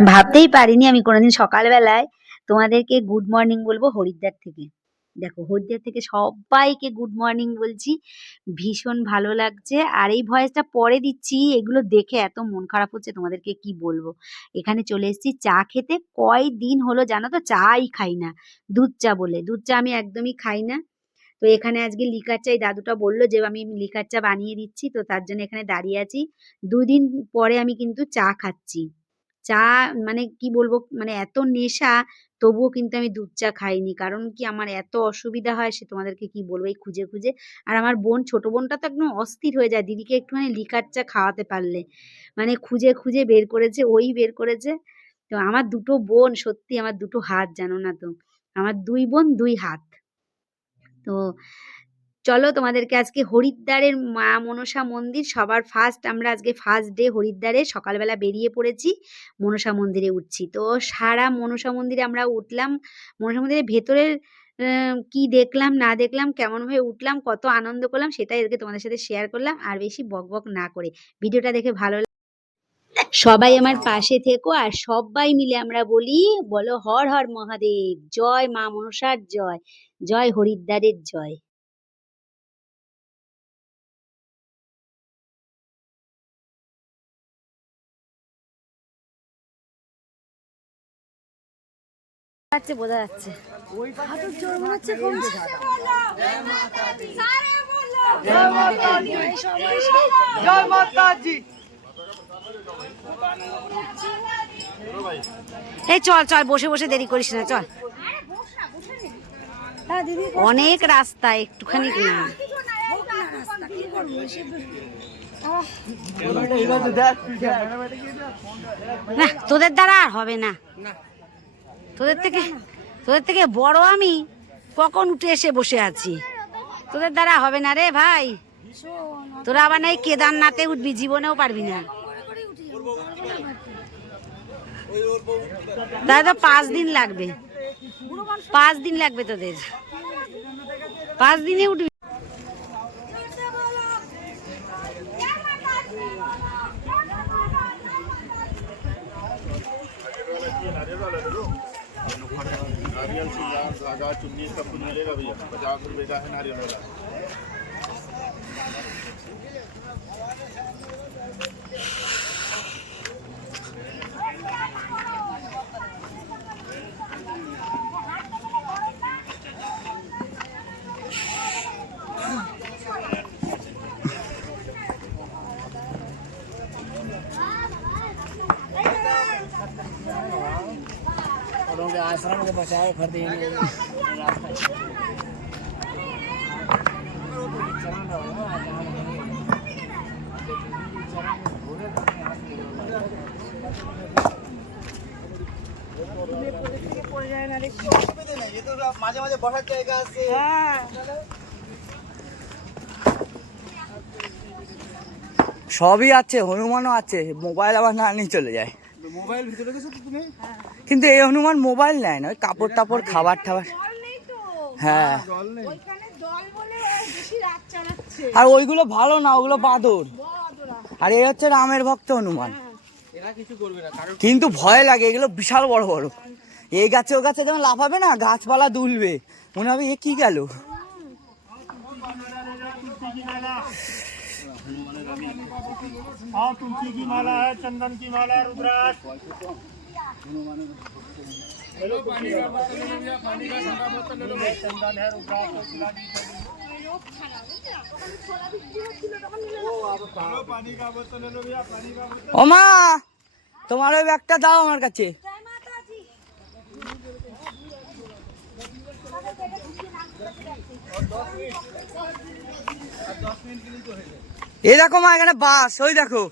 ভাবতেই পারিনি আমি কোনোদিন সকালবেলায় তোমাদেরকে গুড মর্নিং বলব হরিদ্বার থেকে। দেখো, হরিদ্বার থেকে সবাইকে গুড মর্নিং বলছি। ভীষণ ভালো লাগছে। আর এই ভয়েসটা পরে দিচ্ছি, এগুলো দেখে এত মন খারাপ হচ্ছে, তোমাদেরকে কি বলব? এখানে চলে এসেছি চা খেতে। কয় দিন হলো জানো তো, চাই খাই না। দুধ চা বলে, দুধ চা আমি একদমই খাই না। তো এখানে আজকে লিকার চা দাদুটা বলল যে, আমি লিকার চা বানিয়ে দিচ্ছি। তো তার জন্য এখানে দাঁড়িয়ে আছি। দুদিন পরে আমি কিন্তু চা খাচ্ছি। চা মানে কি বলব? মানে এত নেশা, তবুও কিন্তু আমি দুধ চা খাইনি। কারণ কি আমার এত অসুবিধা হয় সে তোমাদেরকে কি বলব? এই খুঁজে খুঁজে। আর আমার বোন, ছোট বোনটা তো একদম অস্থির হয়ে যায়। দিদিকে একটুখানি লিকার চা খাওয়াতে পারলে। মানে খুঁজে খুঁজে বের করেছে, ওই বের করেছে। তো আমার দুটো বোন, সত্যি আমার দুটো হাত জানো না তো? আমার দুই বোন, দুই হাত। তো চলো তোমাদেরকে আজকে হরিদ্বারের মা মনসা মন্দির সবার ফার্স্ট আমরা আজকে ফার্স্ট ডে হরিদ্বারে সকালবেলা বেরিয়ে পড়েছি, মনসা মন্দিরে উঠছি। তো সারা মনসা মন্দিরে আমরা উঠলাম, মনসা মন্দিরের ভেতরের কি দেখলাম, না দেখলাম, কেমন ভাবে উঠলাম, কত আনন্দ করলাম, সেটাই আজকে তোমাদের সাথে শেয়ার করলাম, আর বেশি বক বক না করে। ভিডিওটা দেখে ভালো সবাই আমার পাশে থেকো, আর সবাই মিলে আমরা বলি, বলো হর হর মহাদেব, জয় মা মনসার জয় জয় হরিদ্বারের জয়। যাচ্ছে বোঝা যাচ্ছে। হাঁটুর জোর মনে হচ্ছে কমছে জয় মাতা এই চল চল বসে বসে দেরি করিস না চল। অনেক রাস্তা একটুখানি না। না তোদের দ্বারা আর হবে না। তোদের থেকে তোদের থেকে বড় আমি কখন উঠে এসে বসে আছি? তোদের দ্বারা হবে না রে ভাই। তোরা আবার নাই কেদারনাথে উঠবি, জীবনেও পারবি না। তাহলে তো পাঁচ দিন লাগবে। পাঁচ দিন লাগবে তোদের। পাঁচ দিনে উঠবি। नारियल सिंगार धागा चुन्नी सब कुछ मिलेगा भैया। पचास रुपये का है नारियल वाला। आश्रम के बचाए खरीदे মাঝে মাঝে বসার জায়গা আছে সবই আছে হনুমানও আছে মোবাইল আবার না নিয়ে চলে যায় মোবাইল ভিতরে গেছো তো তুমি কিন্তু এই হনুমান মোবাইল নেয় না ওই কাপড় টাপড় খাবার টাবার হ্যাঁ আর ওইগুলো ভালো না ওগুলো বাদর আর এই হচ্ছে রামের ভক্ত হনুমান কিন্তু ভয় লাগে এগুলো বিশাল বড় বড় এই গাছে ও গাছে যেমন লাফাবে না গাছপালা দুলবে মনে হবে এ কি গেল हाँ तुलसी की माला है चंदन की माला है रुद्राक्ष चंदन है रुद्राक्ष है, गुलाबी पानी का बोतल ले लो भैया पानी का बोतल ও মা তোমার ওই ব্যাগটা দাও আমার কাছে এই দেখো মা এখানে বাস ওই দেখো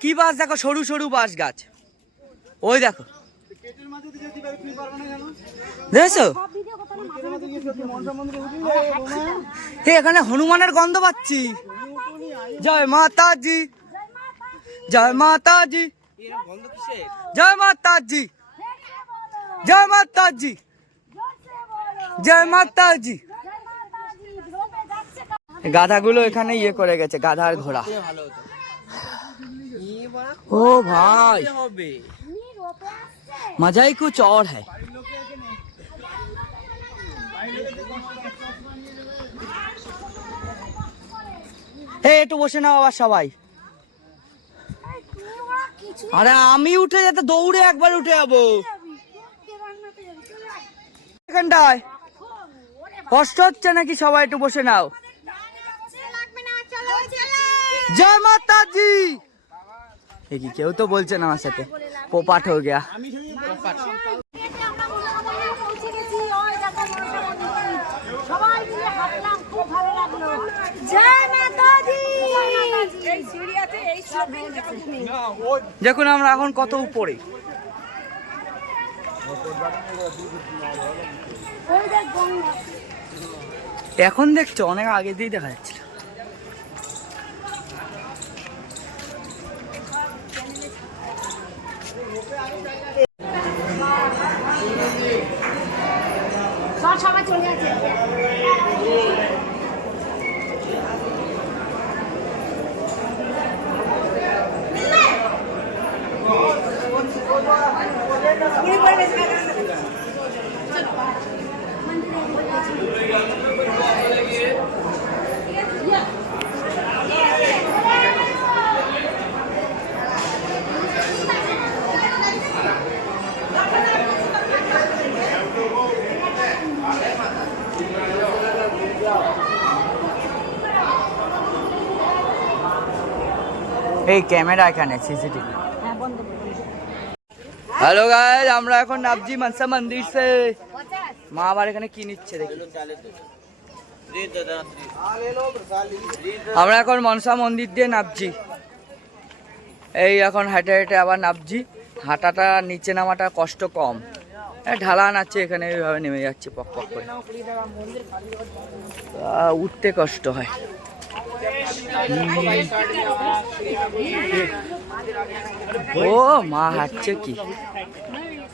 কি বাস দেখো সরু সরু বাস গাছ ওই দেখো দেখছো এ, এখানে হনুমানের গন্ধ পাচ্ছি। জয় মাতাজি। জয় মাতাজি। জয় মাতাজি। জয় মাতাজি। জয় মাতাজি। গাধাগুলো এখানে ইয়ে করে গেছে গাধার ঘোড়া। ও ভাই। मजा ही कुछ और है এই একটু বসে নাও আবার সবাই আরে আমি উঠে যেতে দৌড়ে একবার উঠে যাবো এখানটায় কষ্ট হচ্ছে নাকি সবাই একটু বসে নাও জয় মাতা জি এ কি, কেউ তো বলছে না আমার সাথে। পোপাট হয়ে গেয়া। দেখুন আমরা এখন কত উপরে। এখন দেখছ, অনেক আগে দিয়ে দেখা যাচ্ছিল সব সবাই চলে আছে এই ক্যামেরা এখানে সিসিটিভি। হ্যালো গাইজ আমরা এখন নাবজি মনসা মন্দির সে। মা আবার এখানে কি নিচ্ছে দেখি। আমরা এখন মনসা মন্দির দিয়ে নাবজি। এই এখন হেঁটে হেঁটে আবার নাবজি। হাঁটাটা, নিচে নামাটা কষ্ট কম। ঢালান আছে এখানে, এইভাবে নেমে যাচ্ছে পক পক করে। উঠতে কষ্ট হয়। ও মা হাঁটছে কি?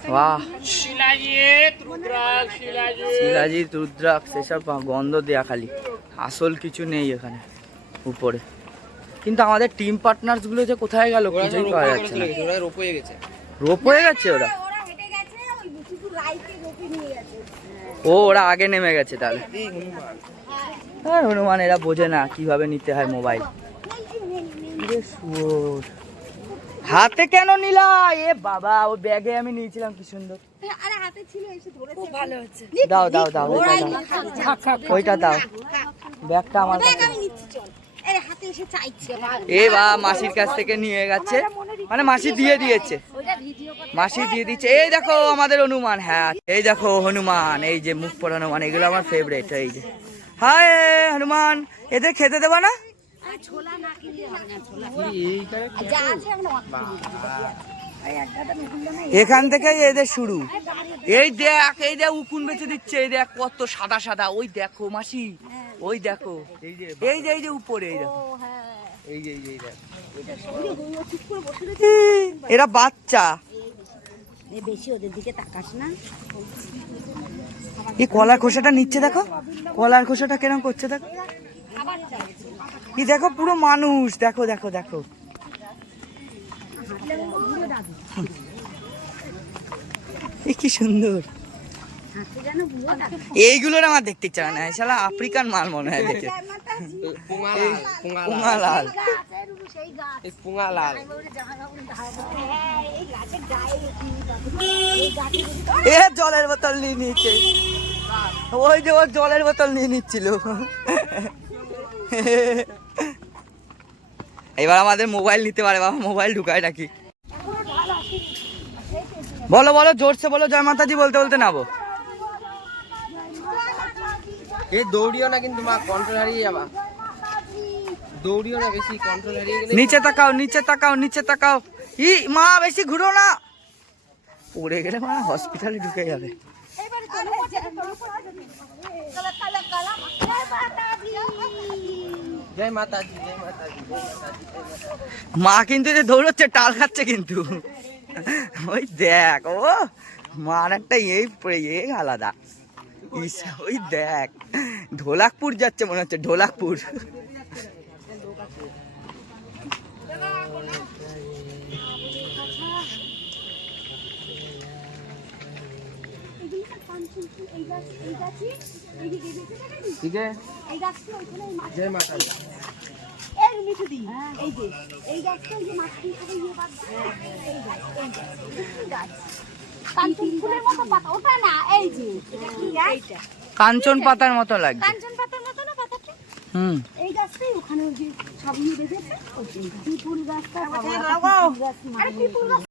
বাহ। শিলাজিৎ রুদ্রাক শিলাজিৎ। শিলাজিৎ রুদ্রাক্ষ সেসব গন্ধ দেয়া খালি। আসল কিছু নেই এখানে উপরে। কিন্তু আমাদের টিম পার্টনার্সগুলো যে কোথায় গেল খুঁজেই পাওয়া যাচ্ছে না। রোপ হয়ে গেছে ওরা? গেছে ও ওরা আগে নেমে গেছে তাহলে। আর হনুমান এরা বোঝে না কীভাবে নিতে হয় মোবাইল। হাতে কেন নিলা? এ বাবা ও ব্যাগে আমি নিয়েছিলাম কি সুন্দর। আরে হাতে ছিল এসে ধরে খুব ভালো হচ্ছে। দাও দাও দাও ওইটা দাও। ব্যাগটা আমার কাছে। আমি নিচ্ছি চল। আরে হাতে এসে চাইছে এ বা মাসির কাছ থেকে নিয়ে গেছে। মানে মাসি দিয়ে দিয়েছে। মাসি দিয়ে দিচ্ছে এই দেখো আমাদের হনুমান হ্যাঁ। এই দেখো হনুমান এই যে মুখ পর হনুমান এগুলো আমার ফেভারিট এই যে। হাই হনুমান এদের খেতে দেবা না? এখান থেকেই এদের শুরু। এই দেখ এই দেখ উকুন বেঁচে দিচ্ছে এই দেখ কত সাদা সাদা। ওই দেখো মাসি ওই দেখো। এই যে এই যে উপরে এই দেখো। হ্যাঁ এরা বাচ্চা। বেশি ওদের দিকে তাকাস না। এই কলার খোসাটা নিচ্ছে দেখো? কলার খোসাটা কেরম করছে দেখো? কি দেখো পুরো মানুষ, দেখো দেখো দেখো। কি সুন্দর। এইগুলোর আমার দেখতে ইচ্ছা না। শালা আফ্রিকান মাল মনে হয় দেখে। পুঙালাল পুঙালাল এ জলের বোতল নিয়ে নিচ্ছে ওই যে ওর জলের বোতল নিয়ে নিচ্ছিল। এবার আমাদের মোবাইল নিতে পারে বাবা মোবাইল ঢুকায় নাকি। বলো বলো জোরসে বলো জয় মাতাজি বলতে বলতে নাবো এ দৌড়িও না কিন্তু মা কন্ট্রোল হারিয়ে যাবা। দৌড়িও না বেশি কন্ট্রোল হারিয়ে গেলে নিচে তাকাও নিচে তাকাও নিচে তাকাও। ই মা বেশি ঘুরো না। পড়ে গেলে মা হসপিটালে ঢুকে যাবে। মা কিন্তু যে দৌড়চ্ছে টাল খাচ্ছে কিন্তু। ওই দেখ ও মার একটা এই আলাদা। ওই দেখ ঢোলাকপুর যাচ্ছে মনে হচ্ছে ঢোলাকপুর। এই যে এই গাছটা ওই যে এই গাছ এই গাছ। কাঞ্চন পাতার মতো লাগে হুম। এই গাছটাই ওখানে ওই যে সামনে বেঁধেছে ওই পিপুল গাছটা আরে ফুল